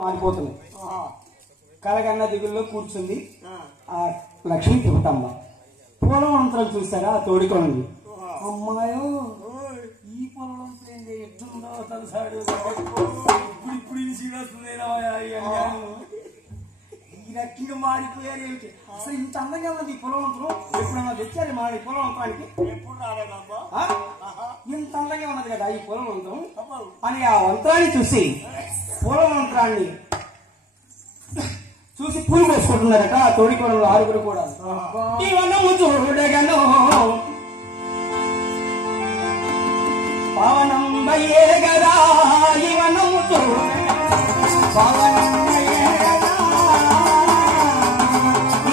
మారిపోతుంది. కలగన్న దిగుల్లో కూర్చుంది ఆ లక్ష్మీ తిరుపతమ్మ. పూలవంతరం చూసారా తోడికొంది. అమ్మాయో ఈ పొలవంతరం ఎట్టుందో తలసాడు ఇప్పుడు ఈ రకంగా మారిపోయారు ఏమిటి? అసలు ఇంత అందంగా ఉంది ఈ పొలవంతరం. ఎప్పుడన్నా తెచ్చారు మా పొలవంతరానికి? ఇంత అందంగా ఉన్నది కదా ఈ పొలవంతరం అని ఆ వంతరాన్ని చూసి పూలవంతరాన్ని చూసి పూలు వేసుకుంటున్నారట ఆ తోడికోడలు ఆరుగురు కూడా. ఇవన్నము చూడగను పవనం బయ్యే గదా ఇవన్నము చూడగను పవనం బయ్యే గదా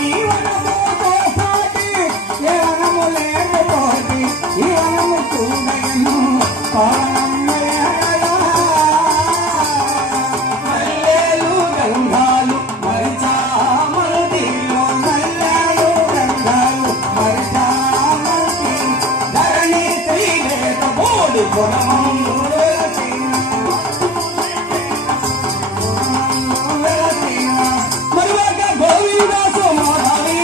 ఇవనముతో పాటి ఏవనము లేకపోతే ఇవనము చూడగను పవనం బయ్యే గదా మల్లెలు గంధాలు మరువక గోవింద సోమరావి